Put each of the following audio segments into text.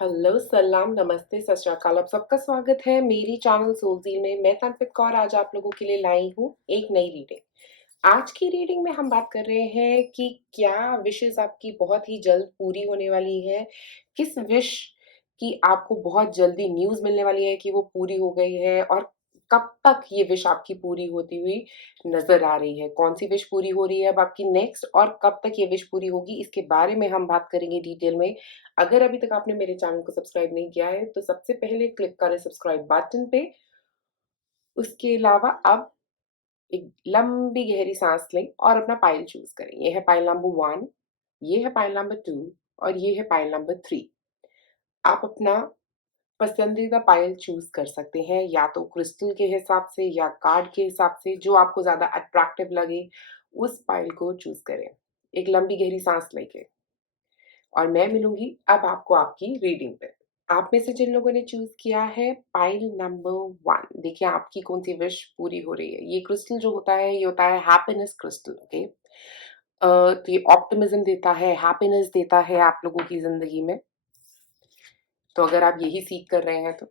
Hello, सलाम, नमस्ते, सत श्री अकाल। आप सबका स्वागत है मेरी चैनल सोलज़ी में। मैं तनप्रीत कौर आज आप लोगों के लिए लाई हूँ एक नई रीडिंग। आज की रीडिंग में हम बात कर रहे हैं कि क्या विशेज़ आपकी बहुत ही जल्द पूरी होने वाली है? किस विश की आपको बहुत जल्दी न्यूज़ मिलने वाली है कि वो पूरी हो गई है और कब तक ये विश आपकी पूरी होती हुई नज़र आ रही है? कौन-सी विश पूरी हो रही है अब आपकी नेक्स्ट और कब तक ये विश पूरी होगी, इसके बारे में हम बात करेंगे डिटेल में। अगर अभी तक आपने मेरे चैनल को सब्सक्राइब नहीं किया है, तो सबसे पहले क्लिक करें सब्सक्राइब बटन पे। उसके अलावा अब एक लंबी गहरी सांस लें और अपना पाइल चूज करें। ये है पाइल नंबर 1, ये है पाइल नंबर 2 और ये है पाइल नंबर 3। आप अपना पसंदीदा पाइल चूज कर सकते हैं, या तो क्रिस्टल के हिसाब से या कार्ड के हिसाब से, जो आपको ज्यादा अट्रैक्टिव लगे उस पाइल को चूज करें। एक लंबी गहरी सांस लेके और मैं मिलूंगी अब आपको आपकी रीडिंग पे। आप में से जिन लोगों ने चूज किया है पाइल नंबर 1, देखिए आपकी कौन सी विश पूरी हो रही है। ये क्रिस्टल जो होता है ये होता है हैप्पीनेस क्रिस्टल। ओके, तो ये ऑप्टिमिज्म देता है, हैप्पीनेस देता है आप लोगों की जिंदगी में। तो अगर आप यही सीख कर रहे हैं तो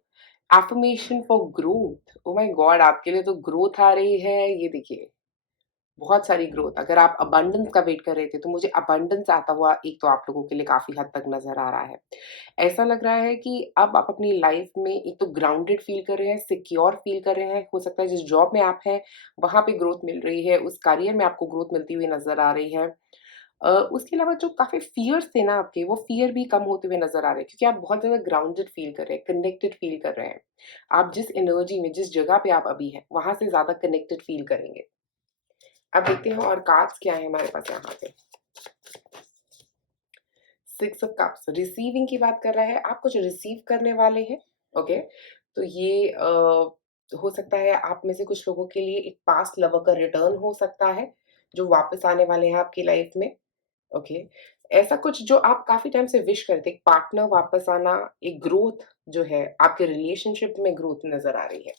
affirmation for growth. Oh my God, आपके लिए तो ग्रोथ आ रही है। ये देखिए, बहुत सारी ग्रोथ। अगर आप अबंडेंस का वेट कर रहे थे तो मुझे अबंडेंस आता हुआ एक तो आप लोगों के लिए काफी हद तक नजर आ रहा है। ऐसा लग रहा है कि अब आप अपनी लाइफ में एक तो ग्राउंडेड फील कर रहे हैं, सिक्योर फील कर रहे हैं। हो सकता है जिस जॉब में आप हैं वहां पे ग्रोथ मिल रही है, उस करियर में आपको ग्रोथ मिलती हुई नजर आ रही है। उसके अलावा जो काफी फियर्स थे ना आपके, वो फियर भी कम होते हुए नजर आ रहे हैं, क्योंकि आप बहुत ज्यादा ग्राउंडेड फील कर रहे हैं, कनेक्टेड फील कर रहे हैं। आप जिस एनर्जी में, जिस जगह पे आप अभी हैं, वहां से ज्यादा कनेक्टेड फील करेंगे। अब देखते हैं और कार्ड्स क्या है हमारे पास यहाँ पे। 6 ऑफ कप्स रिसीविंग की बात कर रहा है, आप कुछ रिसीव करने वाले हैं। ओके, तो ये हो सकता है आप में से कुछ लोगों के लिए एक पास्ट लवर का रिटर्न हो सकता है, जो वापस आने वाले हैं आपकी लाइफ में। ओके, ऐसा कुछ जो आप काफी टाइम से विश करते, एक पार्टनर वापस आना, एक ग्रोथ जो है आपके रिलेशनशिप में, ग्रोथ नजर आ रही है।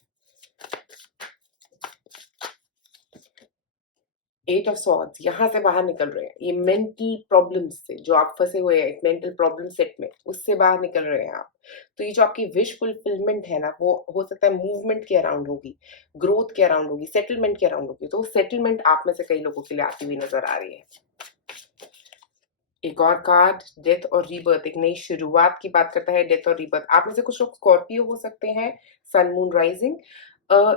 8 ऑफ सॉर्ड्स यहाँ से बाहर निकल रहे हैं। ये मेंटल प्रॉब्लम्स से जो आप फंसे हुए हैं, एक मेंटल प्रॉब्लम सेट में, उससे बाहर निकल रहे हैं आप। तो ये जो आपकी विश फुलफिलमेंट है ना, वो हो सकता है मूवमेंट के अराउंड होगी, ग्रोथ के अराउंड होगी, सेटलमेंट के अराउंड होगी। तो सेटलमेंट आप में से कई लोगों के लिए आती हुई नजर आ रही है। एक और कार्ड डेथ और रीबर्थ, एक नई शुरुआत की बात करता है। डेथ और रीबर्थ, आप में से कुछ लोग स्कॉर्पियो हो सकते हैं, सन मून राइजिंग।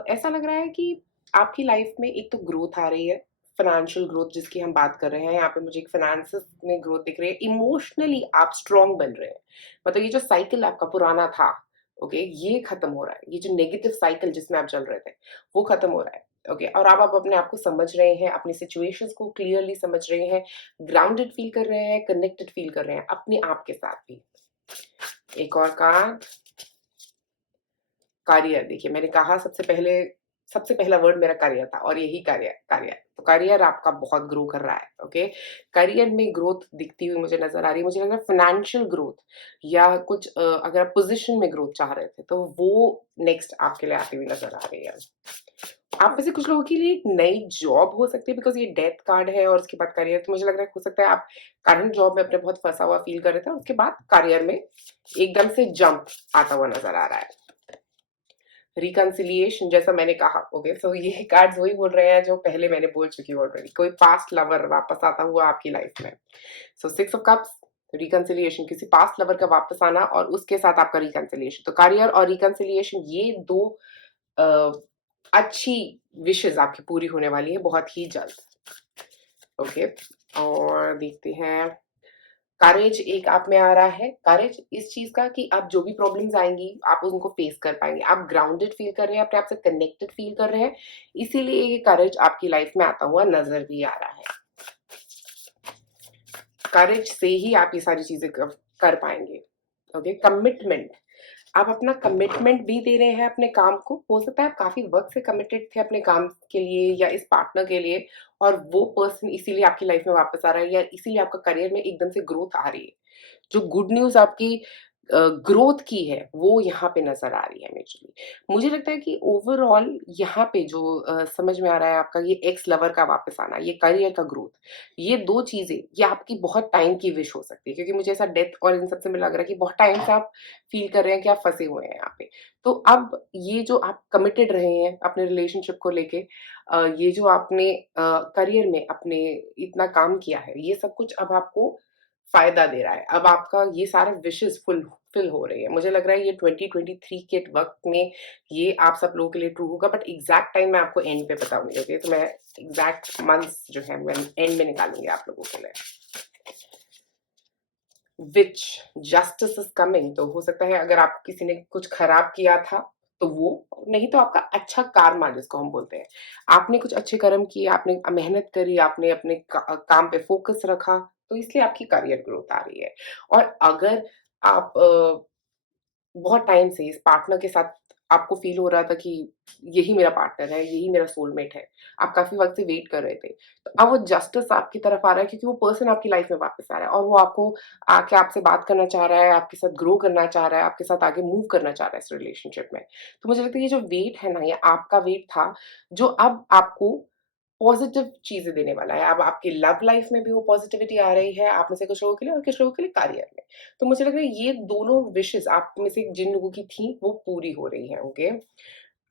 ऐसा लग रहा है कि आपकी लाइफ में एक तो ग्रोथ आ रही है, फाइनेंशियल ग्रोथ जिसकी हम बात कर रहे हैं। यहाँ पे मुझे एक फाइनेंसेस में ग्रोथ दिख रही है। इमोशनली आप स्ट्रांग बन रहे हैं, मतलब ये जो साइकिल आपका पुराना था, ओके, ये खत्म हो रहा है। ये जो नेगेटिव साइकिल जिसमें आप चल रहे थे, वो खत्म हो रहा है। ओके, और अब आप अपने आप को समझ रहे हैं, अपनी सिचुएशंस को क्लियरली समझ रहे हैं, ग्राउंडेड फील कर रहे हैं, कनेक्टेड फील कर रहे हैं अपने आप के साथ भी। एक और कार्ड, करियर। देखिए, मैंने कहा सबसे पहला वर्ड मेरा करियर था, और यही करियर करियर तो करियर आपका बहुत ग्रो कर रहा है। ओके, करियर में ग्रोथ दिखती हुई मुझे नजर आ रही है। मुझे लग रहा है फाइनेंशियल ग्रोथ, या कुछ अगर आप पोजीशन में ग्रोथ चाह रहे थे तो वो नेक्स्ट आपके लिए आती हुई नजर आ रही है। आप में से कुछ लोगों के लिए एक नई जॉब हो सकती है, बिकॉज ये डेथ कार्ड है और उसके बाद करियर। तो मुझे लग रहा है हो सकता है आप करंट जॉब में अपने बहुत फंसा हुआ फील कर रहे थे, और उसके बाद करियर में एकदम से जंप आता हुआ नजर आ रहा है। रिकंसिलिएशन, जैसा मैंने कहा। ओके, सो ये कार्ड्स वही बोल रहे हैं जो पहले मैंने बोल चुकी हूँ ऑलरेडी। कोई पास्ट लवर वापस आता हुआ आपकी लाइफ में। सो 6 ऑफ कप्स, रिकंसिलिएशन, किसी पास्ट लवर का वापस आना और उसके साथ आपका रिकंसिलिएशन। तो करियर और रिकंसिलिएशन, ये दो अच्छी विशेष आपकी पूरी होने वाली है बहुत ही जल्द। ओके, और देखते हैं। करेज एक आप में आ रहा है। करेज इस चीज का कि आप जो भी प्रॉब्लम्स आएंगी आप उनको फेस कर पाएंगे। आप ग्राउंडेड फील कर रहे हैं, अपने आप से कनेक्टेड फील कर रहे हैं, इसीलिए ये करेज आपकी लाइफ में आता हुआ नजर भी आ रहा है। करेज से ही आप ये सारी चीजें कर पाएंगे। ओके, कमिटमेंट, आप अपना कमिटमेंट भी दे रहे हैं अपने काम को। हो सकता है आप काफी वक्त से कमिटेड थे अपने काम के लिए या इस पार्टनर के लिए, और वो पर्सन इसीलिए आपकी लाइफ में वापस आ रहा है, या इसीलिए आपका करियर में एकदम से ग्रोथ आ रही है। जो गुड न्यूज आपकी ग्रोथ की है वो यहाँ पे नज़र आ रही है मेजरली। मुझे लगता है कि ओवरऑल यहाँ पे जो समझ में आ रहा है आपका ये एक्स लवर का वापस आना, ये करियर का ग्रोथ, ये 2 चीज़ें ये आपकी बहुत टाइम की विश हो सकती है, क्योंकि मुझे ऐसा डेथ और इन सब से में लग रहा है कि बहुत टाइम से आप फ़ील कर रहे हैं कि आप फँसे हुए हैं यहाँ पे। तो अब ये जो आप कमिटेड रहे हैं अपने रिलेशनशिप को लेके, ये जो आपने करियर में अपने इतना काम किया है, ये सब कुछ अब आपको फ़ायदा दे रहा है। अब आपका ये सारे विशेज़ फुलफ़िल हो रही है। मुझे लग रहा है ये 2023 के वक़्त में ये आप सब लोगों के लिए ट्रू होगा, बट एग्ज़ैक्ट टाइम मैं आपको एंड पे बताऊँगी, ओके? तो मैं एग्ज़ैक्ट मंथ्स जो है मैं एंड में निकालूँगी आप लोगों के लिए। विच जस्टिस इज़ कमिंग, तो हो सकता है अगर आप किसी ने कुछ खराब किया था, तो वो नहीं तो आपका अच्छा कर्मा जिसको हम बोलते हैं। आपने कुछ अच्छे कर्म किए, आपने मेहनत करी, आपने अपने काम पे फ़ोकस रखा, तो इसलिए आपकी करियर ग्रोथ आ रही है। और अगर आप बहुत टाइम से इस पार्टनर के साथ आपको फ़ील हो रहा था कि यही मेरा पार्टनर है, यही मेरा सोलमेट है। आप काफ़ी वक़्त से वेट कर रहे थे। तो अब वो जस्टिस आपकी तरफ आ रहा है, क्योंकि वो पर्सन आपकी लाइफ़ में वापस आ रहा है और वो आपको आके आपसे बात करना चाह रहा है, आपके साथ ग्रो करना चाह रहा है, आपके साथ आगे मूव करना चाह रहा है इस रिलेशनशिप में। तो मुझे लगता है ये जो वेट है ना, ये आपका वेट था, जो अब आपको पॉज़िटिव चीज़ें देने वाला है। अब आपकी लव लाइफ़ में भी वो पॉज़िटिविटी आ रही है, आप में से कुछ लोगों के लिए और कुछ लोगों के लिए करियर में। तो मुझे लग रहा है ये दोनों विशेज़ आप में से जिन लोगों की थी, वो पूरी हो रही हैं, ओके?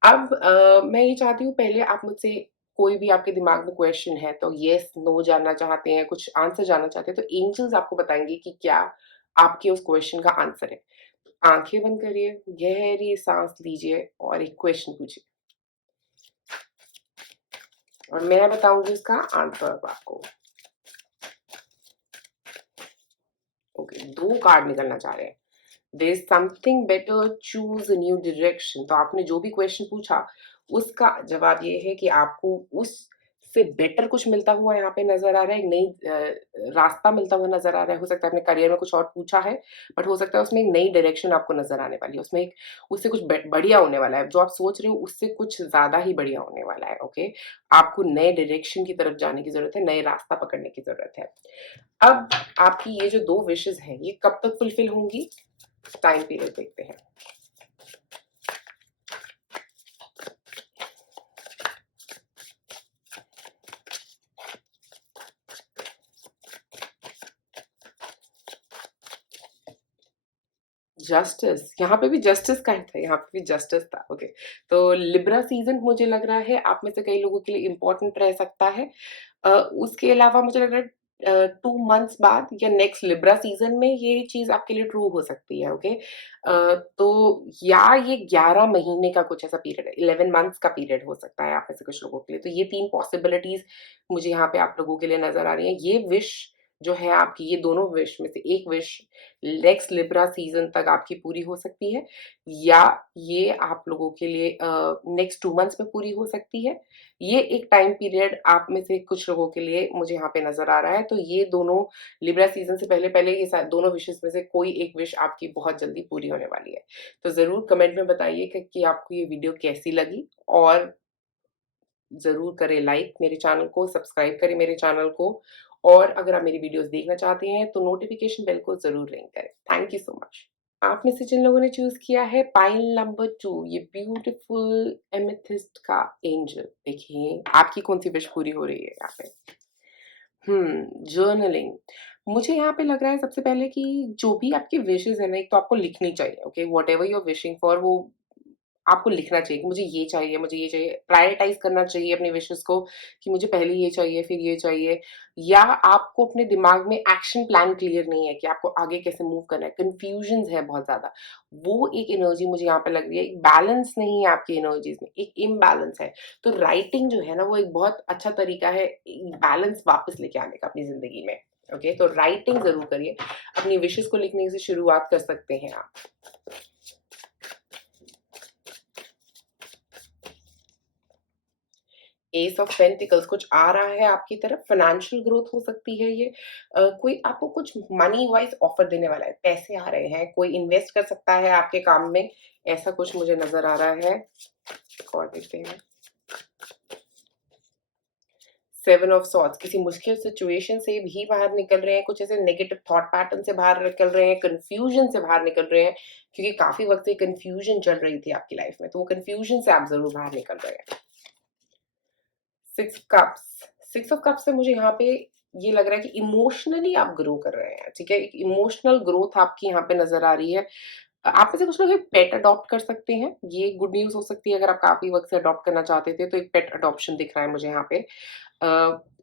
अब मैं ये चाहती हूँ पहले आप मुझसे कोई भी आपके दिमाग में क्वेश्चन है तो येस, नो जानना चाहते हैं, कुछ आंसर जानना चाहते हैं, तो एंजल्स आपको बताएँगे कि क्या आपके उस क्वेश्चन का आंसर है। आँखें बंद करिए, गहरी साँस लीजिए और एक क्वेश्चन पूछिए और मैं बताऊँगी उसका आंसर अब आपको। ओके, 2 कार्ड निकलना चाह रहे हैं। There is something better, choose a new direction. तो आपने जो भी क्वेश्चन पूछा उसका जवाब ये है कि आपको उससे बेटर कुछ मिलता हुआ यहाँ पे नजर आ रहा है, एक नई रास्ता मिलता हुआ नजर आ रहा है। हो सकता है आपने करियर में कुछ और पूछा है, बट हो सकता है उसमें एक नई डायरेक्शन आपको नजर आने वाली है, उसमें एक उससे कुछ बढ़िया होने वाला है, जो आप सोच रहे हो उससे कुछ ज्यादा ही बढ़िया होने वाला है। ओके, आपको नए डायरेक्शन की तरफ जाने की जरूरत है, नए रास्ता पकड़ने की जरूरत है। अब आपकी ये जो 2 विशेज़ हैं, ये कब तक फुलफिल होंगी? टाइम पीरियड देखते हैं। जस्टिस, यहाँ पे भी जस्टिस का ही था, यहाँ पे भी जस्टिस था, ओके। तो लिब्रा सीज़न मुझे लग रहा है आप में से कई लोगों के लिए इम्पोर्टेंट रह सकता है। उसके अलावा मुझे लग रहा है 2 मंथ्स बाद या नेक्स्ट लिब्रा सीज़न में ये चीज़ आपके लिए ट्रू हो सकती है, ओके। तो या ये 11 महीने का कुछ ऐसा पीरियड है, 11 मंथ्स का पीरियड हो सकता है आप में से कुछ लोगों के लिए। तो ये 3 पॉसिबिलिटीज़ मुझे यहाँ पे आप लोगों के लिए नज़र आ रही हैं। ये विश जो है आपकी, ये दोनों विश में से एक विश नेक्स्ट लिब्रा सीज़न तक आपकी पूरी हो सकती है, या ये आप लोगों के लिए नेक्स्ट 2 मंथ्स में पूरी हो सकती है। ये एक टाइम पीरियड आप में से कुछ लोगों के लिए मुझे यहाँ पे नज़र आ रहा है। तो ये दोनों लिब्रा सीज़न से पहले-पहले ये दोनों विशेज़ में से कोई एक विश आपकी बहुत जल्दी पूरी होने वाली है। तो ज़रूर कमेंट में बताइए कि आपको ये वीडियो कैसी लगी, और ज़रूर करें लाइक मेरे चैनल को, सब्सक्राइब करें मेरे चैनल को, और अगर आप मेरी वीडियोज़ देखना चाहते हैं तो नोटिफ़िकेशन बेल को ज़रूर रिंग करें। Thank you so much. आप में से जिन लोगों ने चूज़ किया है पाइल नंबर 2, ये ब्यूटीफुल एमेथिस्ट का एंजल, देखिए आपकी कौन-सी विश पूरी हो रही है यहाँ पे। जर्नलिंग। मुझे यहाँ पे लग रहा है सबसे पहले कि जो भी आपकी विशेज़ है ना, एक तो आपको लिखनी चाहिए, okay? Whatever you are wishing for, वो आपको लिखना चाहिए कि मुझे ये चाहिए, मुझे ये चाहिए। प्रायोरिटाइज़ करना चाहिए अपनी विशेज़ को कि मुझे पहले ये चाहिए, फिर ये चाहिए। या आपको अपने दिमाग में एक्शन प्लान क्लियर नहीं है कि आपको आगे कैसे मूव करना है, कन्फ्यूजन्स है बहुत ज़्यादा। वो एक एनर्जी मुझे यहाँ पे लग रही है, एक बैलेंस नहीं है आपकी एनर्जीज़ में, एक इम्बैलेंस है। तो राइटिंग जो है ना, वो एक बहुत अच्छा तरीका है बैलेंस वापस लेके आने का अपनी ज़िंदगी में। ओके, तो राइटिंग ज़रूर करिए। अपनी विशेज़ को लिखने से शुरुआत कर सकते हैं आप। एस ऑफ पेंटिकल्स कुछ आ रहा है आपकी तरफ, फाइनेंशियल ग्रोथ हो सकती है ये। कोई आपको कुछ मनी वाइज ऑफर देने वाला है, पैसे आ रहे हैं, कोई इन्वेस्ट कर सकता है आपके काम में, ऐसा कुछ मुझे नजर आ रहा है। और देखते हैं, सेवन ऑफ सॉर्ड्स, किसी मुश्किल सिचुएशन से भी बाहर निकल रहे हैं, कुछ ऐसे नेगेटिव थॉट पैटर्न से बाहर निकल रहे हैं, कंफ्यूजन से बाहर निकल रहे हैं, क्योंकि काफी वक्त से कंफ्यूजन चल रही थी आपकी लाइफ में, तो वो कंफ्यूजन से आप जरूर बाहर निकल रहे हैं। सिक्स ऑफ कप्स से मुझे यहाँ पे ये लग रहा है कि इमोशनली आप ग्रो कर रहे हैं, ठीक है, एक इमोशनल ग्रोथ आपकी यहाँ पे नजर आ रही है। आप में से कुछ लोग एक पेट अडॉप्ट कर सकते हैं, ये गुड न्यूज हो सकती है। अगर आप काफी वक्त से अडॉप्ट करना चाहते थे तो एक पेट अडॉप्शन दिख रहा है मुझे यहाँ पे।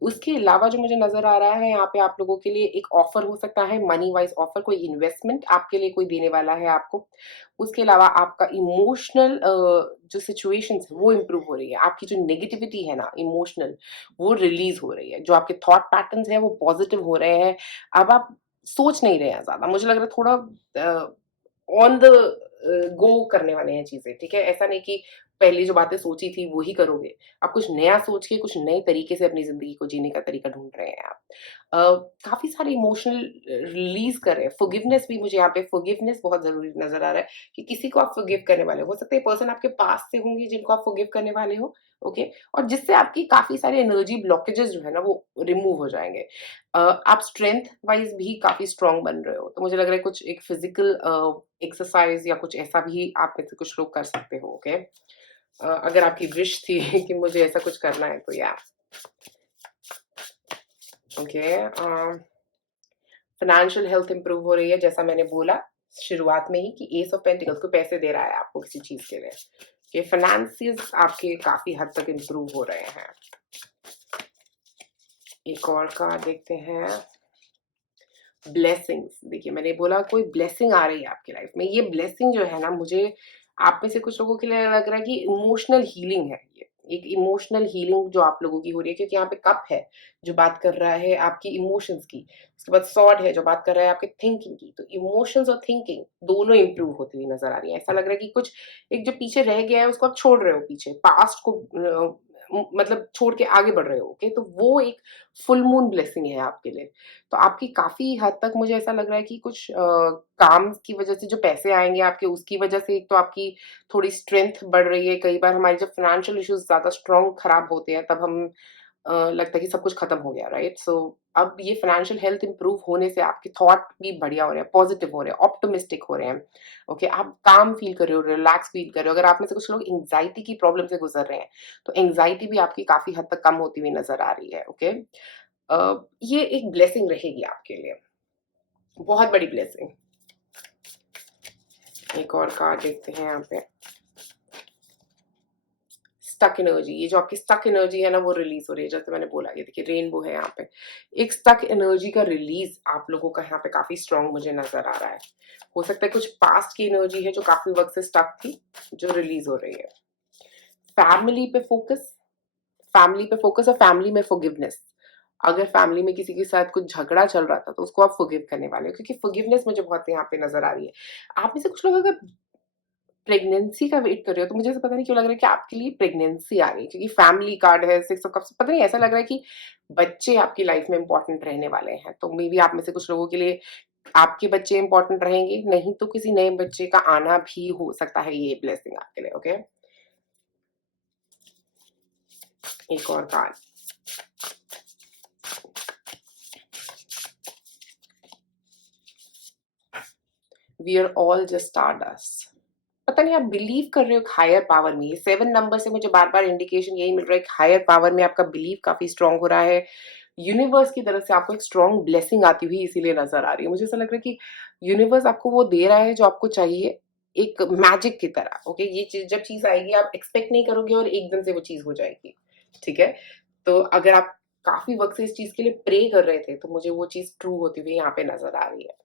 उसके अलावा जो मुझे नजर आ रहा है यहाँ पे आप लोगों के लिए एक ऑफर हो सकता है, मनी वाइज ऑफर, कोई इन्वेस्टमेंट आपके लिए कोई देने वाला है आपको। उसके अलावा आपका इमोशनल जो सिचुएशन है वो इम्प्रूव हो रही है, आपकी जो नेगेटिविटी है ना इमोशनल, वो रिलीज हो रही है, जो आपके थॉट पैटर्न्स है वो पॉजिटिव हो रहे हैं। अब आप सोच नहीं रहे हैं ज्यादा, मुझे लग रहा है थोड़ा ऑन द गो करने वाले हैं चीजें, ठीक है, ऐसा नहीं कि पहले जो बातें सोची थी वो ही करोगे। आप कुछ नया सोच के कुछ नए तरीके से अपनी जिंदगी को जीने का तरीका ढूंढ रहे हैं आप। काफी सारे इमोशनल रिलीज कर रहे हैं। फॉरगिवनेस भी मुझे यहाँ पे, फॉरगिवनेस बहुत जरूरी नजर आ रहा है कि किसी को आप फॉरगिव करने वाले हो सकते हैं, पर्सन आपके पास से होंगे जिनको आप फॉरगिव करने वाले हो, ओके, और जिससे आपकी काफी सारे एनर्जी ब्लॉकेजेस जो है ना वो रिमूव हो जाएंगे। आप स्ट्रेंथ वाइज भी काफी स्ट्रांग बन रहे हो, तो मुझे लग रहा है कुछ एक फिजिकल एक्सरसाइज या कुछ ऐसा भी आप में से कुछ लोग कर सकते हो, ओके। अगर आपकी विश थी कि मुझे ऐसा कुछ करना है तो या ओके। फाइनेंशियल हेल्थ इंप्रूव हो रही है, जैसा मैंने बोला शुरुआत में ही कि एस ऑफ पेंटिकल्स को पैसे दे रहा है आपको किसी चीज के लिए, कि फाइनेंसिस आपके काफी हद तक इंप्रूव हो रहे हैं। एक और कार्ड देखते हैं, ब्लेसिंग्स। देखिए मैंने बोला कोई ब्लेसिंग आ रही है आपकी लाइफ में, ये ब्लेसिंग जो है ना, मुझे आप में से कुछ लोगों के लिए लग रहा है कि इमोशनल हीलिंग है, ये एक इमोशनल हीलिंग जो आप लोगों की हो रही है, क्योंकि यहाँ पे कप है जो बात कर रहा है आपकी इमोशंस की, उसके बाद सॉर्ड है जो बात कर रहा है आपके थिंकिंग की। तो इमोशंस और थिंकिंग दोनों इंप्रूव होती हुई नजर आ रही है। ऐसा लग रहा है कि कुछ एक जो पीछे रह गया है उसको आप छोड़ रहे हो, पीछे पास्ट को मतलब छोड़ के आगे बढ़ रहे हो, ओके। तो वो एक फुल मून ब्लेसिंग है आपके लिए। तो आपकी काफी हद तक मुझे ऐसा लग रहा है कि कुछ काम की वजह से जो पैसे आएंगे आपके, उसकी वजह से एक तो आपकी थोड़ी स्ट्रेंथ बढ़ रही है। कई बार हमारे जब फाइनेंशियल इश्यूज ज्यादा स्ट्रांग खराब होते हैं तब हम लगता है कि सब कुछ खत्म हो गया, राइट। सो अब ये फाइनेंशियल हेल्थ इंप्रूव होने से आपके थॉट भी बढ़िया हो रहे हैं, पॉजिटिव हो रहे हैं, ऑप्टिमिस्टिक हो रहे हैं, ओके। आप काम फील कर रहे हो, रिलैक्स फील कर रहे हो। अगर आप में से कुछ लोग एंग्जाइटी की प्रॉब्लम से गुजर रहे हैं तो एंग्जाइटी भी आपकी काफी हद तक कम होती हुई नजर आ रही है, ओके। ये एक ब्लेसिंग रहेगी आपके लिए, बहुत बड़ी ब्लेसिंग। एक और कार्ड देखते हैं यहाँ पे, स्टक एनर्जी। ये जो आपकी स्टक एनर्जी है ना वो रिलीज हो रही है, जैसे मैंने बोला। ये देखिए रेनबो है यहाँ पे, एक स्टक एनर्जी का रिलीज आप लोगों का यहाँ पे काफी स्ट्रांग मुझे नजर आ रहा है। हो सकता है कुछ पास्ट की एनर्जी है जो काफी वक्त से स्टक थी, जो रिलीज हो रही है। फैमिली पे फोकस, फैमिली पे फोकस और फैमिली में फॉरगिवनेस। अगर फैमिली में किसी के साथ कुछ झगड़ा चल रहा था तो उसको आप फॉरगिव करने वाले हो, क्योंकि फॉरगिवनेस मुझे बहुत यहाँ पे नजर आ रही है। आप में से कुछ लोग अगर प्रेगनेंसी का वेट कर रहे हो तो मुझे ऐसा पता नहीं क्यों लग रहा है कि आपके लिए प्रेगनेंसी आ रही है, क्योंकि फैमिली कार्ड है, सिक्स ऑफ कप्स। पता नहीं ऐसा लग रहा है कि बच्चे आपकी लाइफ में इंपॉर्टेंट रहने वाले हैं। तो मे बी आप में से कुछ लोगों के लिए आपके बच्चे इंपॉर्टेंट रहेंगे, नहीं तो किसी नए बच्चे का आना भी हो सकता है ये ब्लेसिंग आपके लिए, ओके। एक और card, we are all just stardust. पता नहीं आप बिलीव कर रहे हो हायर पावर में। ये 7 नंबर से मुझे बार बार इंडिकेशन यही मिल रहा है कि हायर पावर में आपका बिलीव काफी स्ट्रांग हो रहा है। यूनिवर्स की तरफ से आपको एक स्ट्रांग ब्लेसिंग आती हुई इसीलिए नजर आ रही है। मुझे ऐसा लग रहा है कि यूनिवर्स आपको वो दे रहा है जो आपको चाहिए, एक मैजिक की तरह, ओके। ये चीज जब चीज आएगी आप एक्सपेक्ट नहीं करोगे और एकदम से वो चीज हो जाएगी, ठीक है। तो अगर आप काफी वक्त से इस चीज के लिए प्रे कर रहे थे तो मुझे वो चीज ट्रू होती हुई यहाँ पे नजर आ रही है।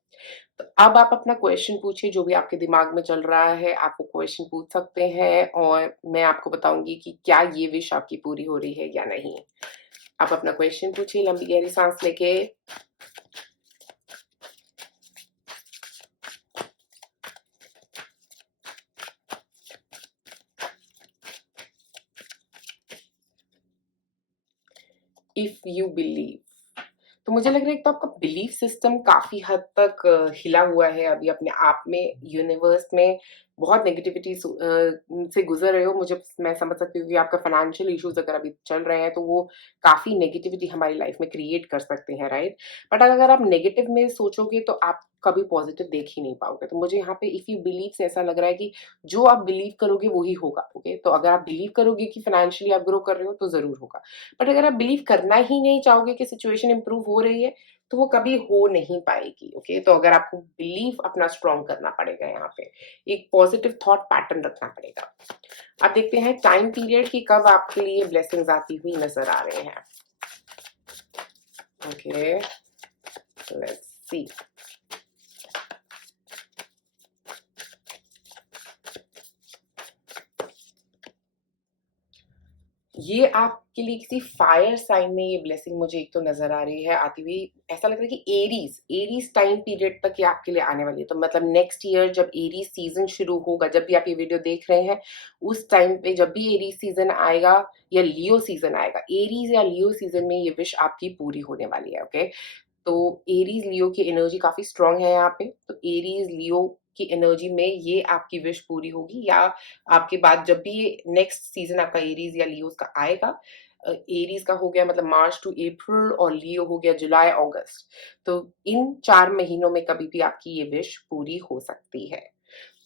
तो अब आप अपना क्वेश्चन पूछिए, जो भी आपके दिमाग में चल रहा है आप वो क्वेश्चन पूछ सकते हैं और मैं आपको बताऊंगी कि क्या ये विश आपकी पूरी हो रही है या नहीं। आप अपना क्वेश्चन पूछिए लंबी गहरी सांस लेके। इफ यू बिलीव, तो मुझे लग रहा है एक तो आपका बिलीफ सिस्टम काफ़ी हद तक हिला हुआ है अभी अपने आप में, यूनिवर्स में बहुत नेगेटिविटी से गुज़र रहे हो। मैं समझ सकती हूँ कि आपका फाइनेंशियल इश्यूज़ अगर अभी चल रहे हैं, तो वो काफ़ी नेगेटिविटी हमारी लाइफ़ में क्रिएट कर सकते हैं, राइट? बट अगर आप नेगेटिव में सोचोगे, तो आप कभी पॉज़िटिव देख ही नहीं पाओगे। तो मुझे यहाँ पे इफ यू बिलीव से ऐसा लग रहा है कि जो आप बिलीव करोगे वो ही होगा, ओके? तो अगर आप बिलीव करोगे कि फाइनेंशियली आप ग्रो कर रहे हो, तो ज़रूर होगा। बट अगर आप बिलीव करना ही नहीं चाहोगे कि सिचुएशन इम्प्रूव हो रही है, तो वो कभी हो नहीं पाएगी, ओके? तो अगर आपको बिलीव अपना स्ट्रॉन्ग करना पड़ेगा यहाँ पे, एक पॉजिटिव थॉट पैटर्न रखना पड़ेगा। अब देखते हैं टाइम पीरियड कि कब आपके लिए ब्लेसिंग्स आती हुई नजर आ रहे हैं। Okay, let's see. ये आपके लिए किसी फायर साइन में ये ब्लेसिंग मुझे एक तो नजर आ रही है आती हुई। ऐसा लग रहा है कि एरीज एरीज टाइम पीरियड तक ये आपके लिए आने वाली है। तो मतलब नेक्स्ट ईयर जब एरीज सीजन शुरू होगा, जब भी आप ये वीडियो देख रहे हैं, उस टाइम पे जब भी एरीज सीजन आएगा या लियो सीजन आएगा, एरीज या लियो सीजन में ये विश आपकी पूरी होने वाली है, ओके? तो एरीज लियो की एनर्जी काफी स्ट्रांग है यहाँ पे। तो एरीज लियो की एनर्जी में ये आपकी विश पूरी होगी, या आपके बाद जब भी ये नेक्स्ट सीजन आपका एरीज या लियोस का आएगा, एरीज का हो गया मतलब मार्च टू अप्रैल और लियो हो गया जुलाई अगस्त, तो इन 4 महीनों में कभी भी आपकी ये विश पूरी हो सकती है।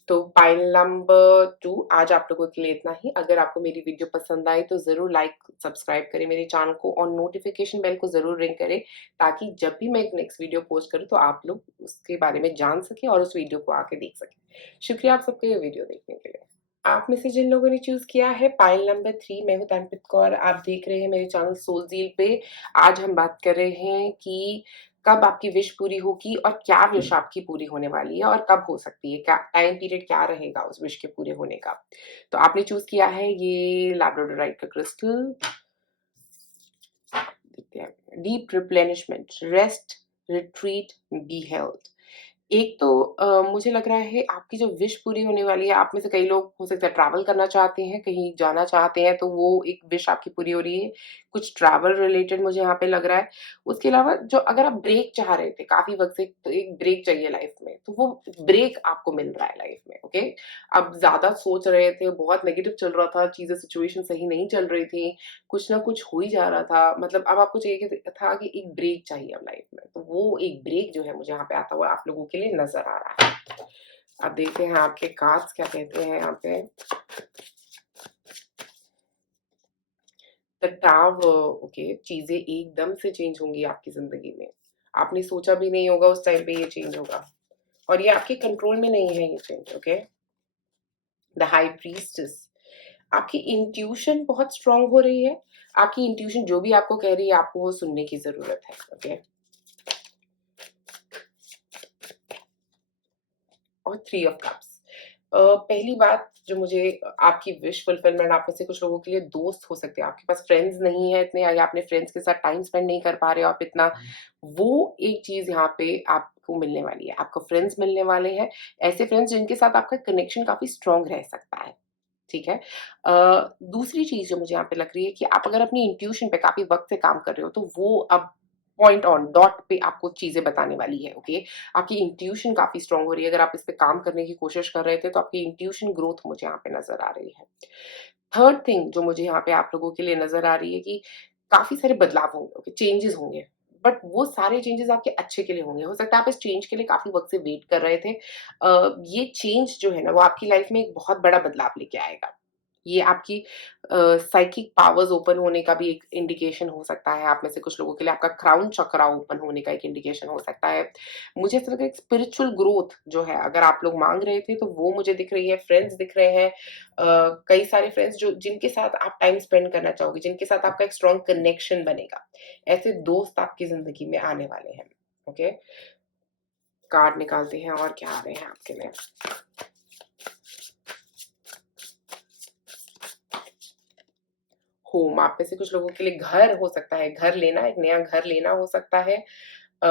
तो पाइल नंबर 2 आज आप लोगों के लिए इतना ही। अगर आपको मेरी वीडियो पसंद आई तो ज़रूर लाइक, सब्सक्राइब करें मेरे चैनल को और नोटिफिकेशन बेल को ज़रूर रिंग करें, ताकि जब भी मैं एक नेक्स्ट वीडियो पोस्ट करूँ तो आप लोग उसके बारे में जान सकें और उस वीडियो को आके देख सकें। शुक्रिया आप सबका ये वीडियो देखने के लिए। आप में से जिन लोगों ने चूज़ किया है पाइल नंबर 3, मैं हूँ तनप्रीत कौर, आप देख रहे हैं मेरे चैनल सोलज़ील पे। आज हम बात कर रहे हैं कि कब आपकी विश पूरी होगी और क्या विश आपकी पूरी होने वाली है और कब हो सकती है, क्या टाइम पीरियड क्या रहेगा उस विश के पूरे होने का। तो आपने चूज़ किया है ये लैब्राडोराइट का क्रिस्टल। देखते हैं। Deep replenishment, rest, retreat, be held. एक तो मुझे लग रहा है आपकी जो विश पूरी होने वाली है, आप में से कई लोग हो सकता है ट्रैवल करना चाहते हैं, कहीं जाना चाहते हैं, तो वो एक विश आपकी पूरी हो रही है। कुछ ट्रैवल रिलेटेड मुझे यहाँ पे लग रहा है। उसके अलावा जो अगर आप ब्रेक चाह रहे थे काफ़ी वक़्त से, तो एक ब्रेक चाहिए लाइफ़ में, तो वो ब्रेक आपको मिल रहा है लाइफ़ में, ओके? आप ज़्यादा सोच रहे थे, बहुत नेगेटिव चल रहा था, चीज़ें सिचुएशन सही नहीं चल रही थी, कुछ ना कुछ हो ही जा रहा था, मतलब अब आपको चाहिए कि था कि एक ब्रेक चाहिए अब लाइफ में, तो वो एक ब्रेक जो है मुझे यहाँ पे आता हुआ आप लोगों के लिए नज़र आ रहा है। अब देखते हैं आपके कार्ड्स क्या कहते हैं यहाँ पे। द टावर, ओके, चीज़ें एकदम से चेंज होंगी आपकी ज़िंदगी में। आपने सोचा भी नहीं होगा उस टाइम पे ये चेंज होगा और ये आपके कंट्रोल में नहीं है ये change, okay? The high priestess, आपकी इंट्यूशन बहुत स्ट्रांग हो रही है। आपकी इंट्यूशन जो भी आपको कह रही है, आपको वो सुनने की ज़रूरत है, ओके? और 3 ऑफ कप्स। पहली बात जो मुझे आपकी विश फुलफिलमेंट, आप में से कुछ लोगों के लिए दोस्त हो सकते हैं, आपके पास फ्रेंड्स नहीं है इतने, या अपने फ्रेंड्स के साथ टाइम स्पेंड नहीं कर पा रहे हो आप इतना, वो एक चीज़ यहाँ पे आपको मिलने वाली है। आपको फ्रेंड्स मिलने वाले हैं, ऐसे फ्रेंड्स जिनके साथ आपका कनेक्शन काफ़ी स्ट्रॉन्ग रह सकता है, ठीक है? दूसरी चीज़ जो मुझे यहाँ पे लग रही है कि आप अगर अपनी इंट्यूशन पे काफ़ी वक़्त से काम कर रहे हो, तो वो अब पॉइंट ऑन डॉट पे आपको चीज़ें बताने वाली है, ओके? आपकी इंट्यूशन काफ़ी स्ट्रॉन्ग हो रही है। अगर आप इस पे काम करने की कोशिश कर रहे थे, तो आपकी इंट्यूशन ग्रोथ मुझे यहाँ पे नज़र आ रही है। थर्ड थिंग जो मुझे यहाँ पे आप लोगों के लिए नज़र आ रही है कि काफ़ी सारे बदलाव होंगे, ओके? चेंजेज़ होंगे, बट वो सारे चेंजेज़ आपके अच्छे के लिए होंगे। हो सकता है आप इस चेंज के लिए काफ़ी वक़्त से वेट कर रहे थे। ये चेंज जो है ना, वो आपकी लाइफ़ में एक बहुत बड़ा बदलाव लेके आएगा। ये आपकी साइकिक पावर्स ओपन होने का भी एक इंडिकेशन हो सकता है। आप में से कुछ लोगों के लिए आपका क्राउन चक्रा ओपन होने का एक इंडिकेशन हो सकता है। मुझे ऐसा लगा एक स्पिरिचुअल ग्रोथ जो है, अगर आप लोग माँग रहे थे, तो वो मुझे दिख रही है। फ्रेंड्स दिख रहे हैं, कई सारे फ्रेंड्स जो जिनके साथ आप टाइम स्पेंड करना चाहोगे, जिनके साथ आपका एक स्ट्रॉन्ग कनेक्शन बनेगा। ऐसे दोस्त आपकी ज़िंदगी में आने वाले हैं, ओके? कार्ड निकालते हैं और क्या आ रहे हैं आपके लिए। होम, आप में से कुछ लोगों के लिए घर हो सकता है, घर लेना, एक नया घर लेना हो सकता है। अ,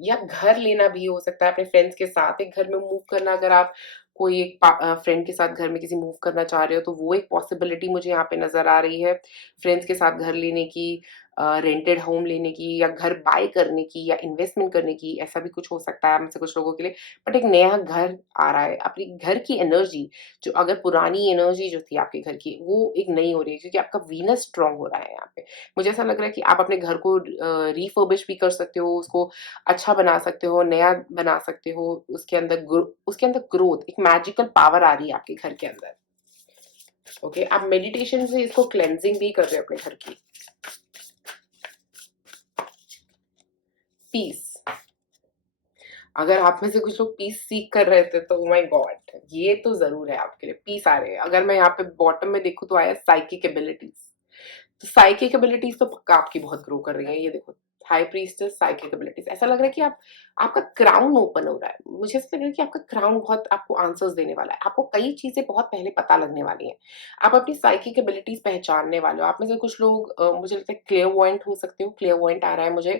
या घर लेना भी हो सकता है अपने फ्रेंड्स के साथ एक घर में मूव करना। अगर आप कोई एक फ्रेंड के साथ घर में किसी मूव करना चाह रहे हो, तो वो एक पॉसिबिलिटी मुझे यहाँ पे नज़र आ रही है, फ्रेंड्स के साथ घर लेने की। रेंटेड होम लेने की या घर बाय करने की या इन्वेस्टमेंट करने की, ऐसा भी कुछ हो सकता है आप में से कुछ लोगों के लिए। बट एक नया घर आ रहा है, अपनी घर की एनर्जी, जो अगर पुरानी एनर्जी जो थी आपके घर की, वो एक नई हो रही है क्योंकि आपका वीनस स्ट्रांग हो रहा है यहाँ पे। मुझे ऐसा लग रहा है कि आप अपने घर को रिफर्बिश भी कर सकते हो, उसको अच्छा बना सकते हो, नया बना सकते हो, उसके अंदर ग्रोथ, एक मैजिकल पावर आ रही है आपके घर के अंदर। ओके, आप मेडिटेशन से इसको क्लेंजिंग भी कर रहे हो अपने घर की। पीस, अगर आप में से कुछ लोग पीस सीख कर रहे थे तो माय गॉड, ये तो जरूर है आपके लिए, पीस आ रहे हैं। अगर मैं यहाँ पे बॉटम में देखूं तो आया साइकिक एबिलिटीज, तो साइकिक एबिलिटीज तो पक्का आपकी बहुत ग्रो कर रही है। ये देखो, हाई प्रीस्टेस, साइकिक एबिलिटीज, ऐसा लग रहा है कि आप, आपका क्राउन ओपन हो रहा है। मुझे ऐसा लग रहा है कि आपका क्राउन बहुत आपको आंसर्स देने वाला है, आपको कई चीजें बहुत पहले पता लगने वाली हैं, आप अपनी साइकिक एबिलिटीज पहचानने वाले हो। आप में से कुछ लोग मुझे लगता है क्लियर पॉइंट हो सकते हो, क्लियर पॉइंट आ रहा है मुझे,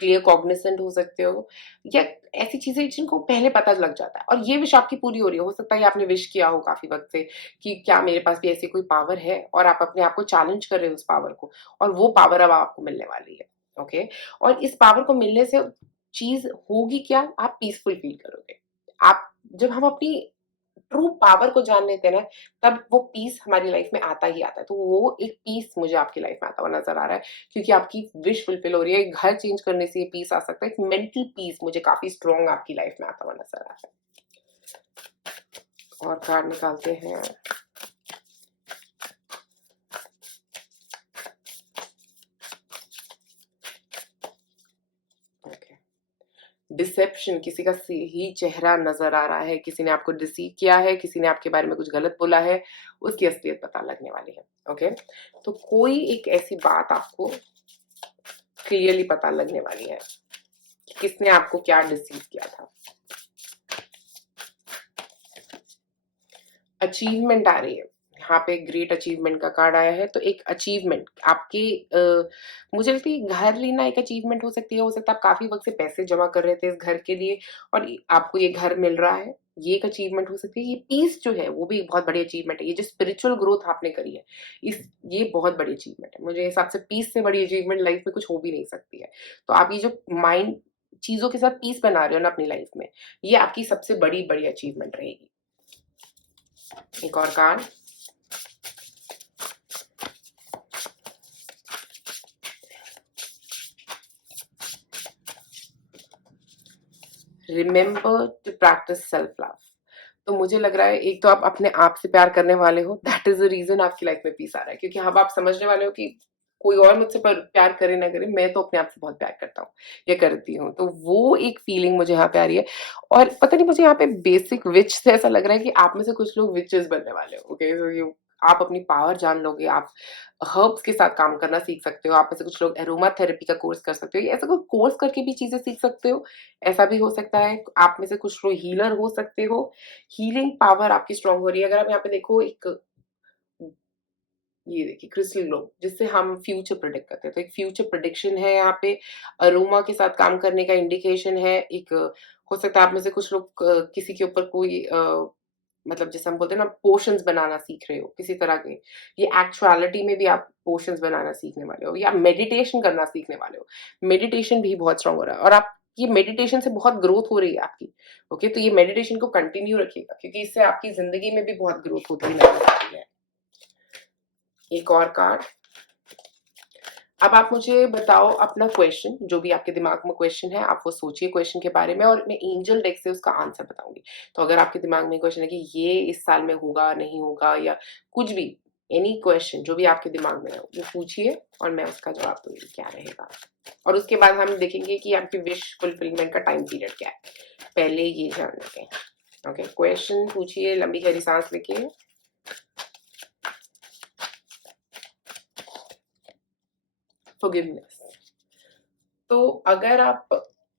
क्लियर कॉग्निसेंट हो सकते हो, या ऐसी चीजें जिनको पहले पता लग जाता है और ये विश आपकी पूरी हो रही है। हो सकता है आपने विश किया हो काफी वक्त से कि क्या मेरे पास भी ऐसी कोई पावर है, और आप अपने आप को चैलेंज कर रहे हो उस पावर को, और वो पावर अब आपको मिलने वाली है। ओके, और इस पावर को मिलने से चीज होगी क्या, आप पीसफुल फील करोगे। आप, जब हम अपनी ट्रू पावर को जान लेते हैं ना, तब वो पीस हमारी लाइफ में आता ही आता है। तो वो एक पीस मुझे आपकी लाइफ में आता हुआ नजर आ रहा है, क्योंकि आपकी विश फुलफिल हो रही है। घर चेंज करने से ये पीस आ सकता है, एक मेंटल पीस मुझे काफी स्ट्रॉन्ग आपकी लाइफ में आता हुआ नजर आ रहा है। और कार्ड निकालते हैं। डिसेप्शन, किसी का सही चेहरा नजर आ रहा है, किसी ने आपको डिसीव किया है, किसी ने आपके बारे में कुछ गलत बोला है, उसकी असलियत पता लगने वाली है। ओके, तो कोई एक ऐसी बात आपको क्लियरली पता लगने वाली है कि किसने आपको क्या डिसीव किया था। अचीवमेंट आ रही है यहाँ पे, ग्रेट अचीवमेंट का कार्ड आया है। तो एक अचीवमेंट आपके, मुझे लगता है घर लेना एक अचीवमेंट हो सकती है। हो सकता है आप काफी वक्त से पैसे जमा कर रहे थे इस घर के लिए और आपको ये घर मिल रहा है, ये एक अचीवमेंट हो सकती है। ये पीस जो है वो भी एक बहुत बड़ी अचीवमेंट है। ये जो स्पिरिचुअल ग्रोथ आपने करी है, इस ये बहुत बड़ी अचीवमेंट है। मुझे हिसाब से पीस से बड़ी अचीवमेंट लाइफ में कुछ हो भी नहीं सकती है। तो आप ये जो माइंड चीजों के साथ पीस बना रहे हो ना अपनी लाइफ में, ये आपकी सबसे बड़ी बड़ी अचीवमेंट रहेगी। एक और card, remember to practise self love. तो मुझे लग रहा है एक तो आप अपने आप से प्यार करने वाले हो, दैट इज द रीजन आपकी लाइफ में पीस आ रहा है, क्योंकि अब आप समझने वाले हो कि कोई और मुझसे प्यार करे ना करे, मैं तो अपने आप से बहुत प्यार करता हूँ या करती हूँ। तो वो एक फीलिंग मुझे यहाँ पे आ रही है। और पता नहीं, मुझे यहाँ पे बेसिक विच से ऐसा लग रहा है कि आप में से कुछ लोग विचेस बनने वाले हो। ओके, सो यू, आप अपनी पावर जान लोगे, आप हर्ब्स के साथ काम करना सीख सकते हो। आप में से कुछ लोग एरोमा थेरेपी का कोर्स कर सकते हो, ऐसा कोई कोर्स करके भी चीजें सीख सकते हो। ऐसा भी हो सकता है। आप में से कुछ लोग हीलर हो सकते हो, हीलिंग पावर आपकी स्ट्रांग हो रही है। अगर आप यहाँ पे देखो, एक ये देखिए क्रिस्टल ग्लोब, जिससे हम फ्यूचर प्रिडिक्ट करते हैं, तो एक फ्यूचर प्रिडिक्शन है यहाँ पे। अरोमा के साथ काम करने का इंडिकेशन है। एक हो सकता है आप में से कुछ लोग किसी के ऊपर कोई मतलब जैसे हम बोलते हैं ना, पोशंस बनाना सीख रहे हो किसी तरह के, ये एक्चुअलिटी में भी आप पोशंस बनाना सीखने वाले हो, या मेडिटेशन करना सीखने वाले हो। मेडिटेशन भी बहुत स्ट्रांग हो रहा है, और आप, ये मेडिटेशन से बहुत ग्रोथ हो रही है आपकी। ओके, तो ये मेडिटेशन को कंटिन्यू रखिएगा, क्योंकि इससे आपकी जिंदगी में भी बहुत ग्रोथ होती नजर आती है। एक और कार्ड, अब आप मुझे बताओ अपना क्वेश्चन, जो भी आपके दिमाग में क्वेश्चन है, आप वो सोचिए क्वेश्चन के बारे में, और मैं एंजल डेक से उसका आंसर बताऊंगी। तो अगर आपके दिमाग में क्वेश्चन है कि ये इस साल में होगा नहीं होगा, या कुछ भी, एनी क्वेश्चन जो भी आपके दिमाग में है वो पूछिए, और मैं उसका जवाब दूंगी क्या रहेगा। और उसके बाद हम देखेंगे कि आपकी विश फुलफिलमेंट का टाइम पीरियड क्या है। पहले ये जान लेते हैं। ओके, क्वेश्चन पूछिए, लंबी गहरी सांस लेके। फॉरगिवनेस। तो अगर आप,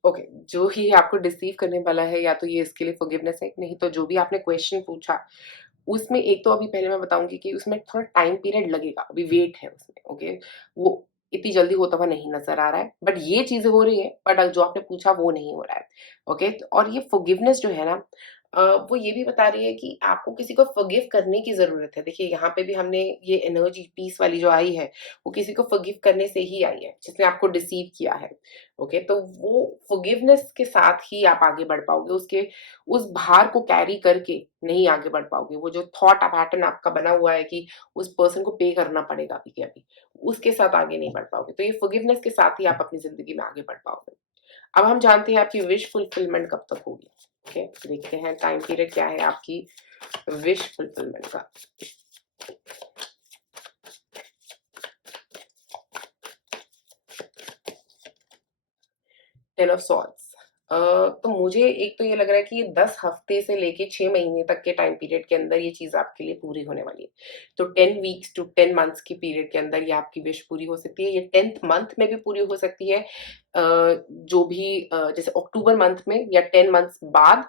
ओके, जो ही आपको डिसीव करने वाला है, या तो ये इसके लिए फॉरगिवनेस है, नहीं तो जो भी आपने क्वेश्चन पूछा उसमें, एक तो अभी पहले मैं बताऊंगी कि उसमें थोड़ा टाइम पीरियड लगेगा, अभी वेट है उसमें। ओके, वो इतनी जल्दी होता हुआ नहीं नजर आ रहा है, बट ये चीजें हो रही है, बट जो आपने पूछा वो नहीं हो रहा है। ओके, और ये फॉरगिवनेस जो है ना, वो ये भी बता रही है कि आपको किसी को फ़ॉरगिव करने की ज़रूरत है। देखिए, यहाँ पे भी हमने ये एनर्जी पीस वाली जो आई है, वो किसी को फ़ॉरगिव करने से ही आई है, जिसने आपको डिसीव किया है। ओके? तो वो फ़ॉरगिवनेस के साथ ही आप आगे बढ़ पाओगे, उसके उस भार को कैरी करके नहीं आगे बढ़ पाओगे। वो जो थॉट पैटर्न आपका बना हुआ है कि उस पर्सन को पे करना पड़ेगा अभी के अभी, उसके साथ आगे नहीं बढ़ पाओगे। तो ये फ़ॉरगिवनेस के साथ ही आप अपनी ज़िंदगी में आगे बढ़ पाओगे। अब हम जानते हैं आपकी विश फुलफिलमेंट कब तक होगी। ओके, देखते हैं टाइम पीरियड क्या है आपकी विश फुलफिलमेंट का। 10 ऑफ सॉर्ड्स। तो मुझे एक तो ये लग रहा है कि ये 10 हफ्ते से लेके 6 महीने तक के टाइम पीरियड के अंदर ये चीज़ आपके लिए पूरी होने वाली है। तो 10 वीक्स टू 10 मंथ्स की पीरियड के अंदर ये आपकी विश पूरी हो सकती है। ये 10th मंथ में भी पूरी हो सकती है। जो भी जैसे अक्टूबर मंथ में या 10 मंथ्स बाद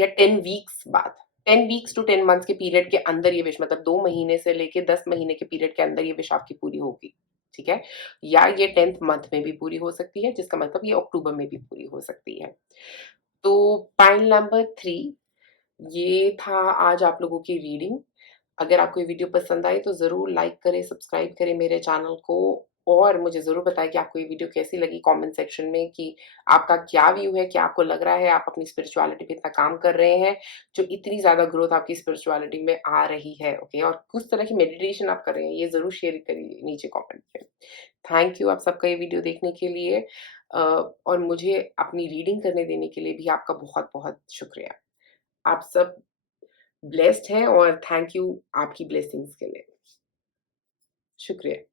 या 10 वीक्स बाद। 10 वीक्स टू 10 मंथ्स के पीरियड के अंदर ये विश मतलब 2 महीने से लेके 10 महीने के पीरियड के अंदर ये विश आपकी पूरी होगी। ठीक है? या ये 10th मंथ में भी पूरी हो सकती है, जिसका मतलब ये अक्टूबर में भी पूरी हो सकती है। तो पॉइंट नंबर 3 ये था आज आप लोगों की रीडिंग। अगर आपको ये वीडियो पसंद आई तो ज़रूर लाइक करें, सब्सक्राइब करें मेरे चैनल को और मुझे ज़रूर बताएँ कि आपको ये वीडियो कैसी लगी कमेंट सेक्शन में कि आपका क्या व्यू है, क्या आपको लग रहा है आप अपनी स्पिरिचुअलिटी पे इतना काम कर रहे हैं, जो इतनी ज़्यादा ग्रोथ आपकी स्पिरिचुअलिटी में आ रही है, ओके? और किस तरह की मेडिटेशन आप कर रहे हैं, ये ज़रूर शेयर करिए नीचे कमेंट में। थैंक यू आप सबका ये वीडियो देखने के लिए और मुझे अपनी रीडिंग करने देने के लिए भी आपका बहुत-बहुत शुक्रिया। आप सब ब्लेस्ड हैं और थैंक यू आपकी ब्लेसिंग्स के लिए। शुक्रिया।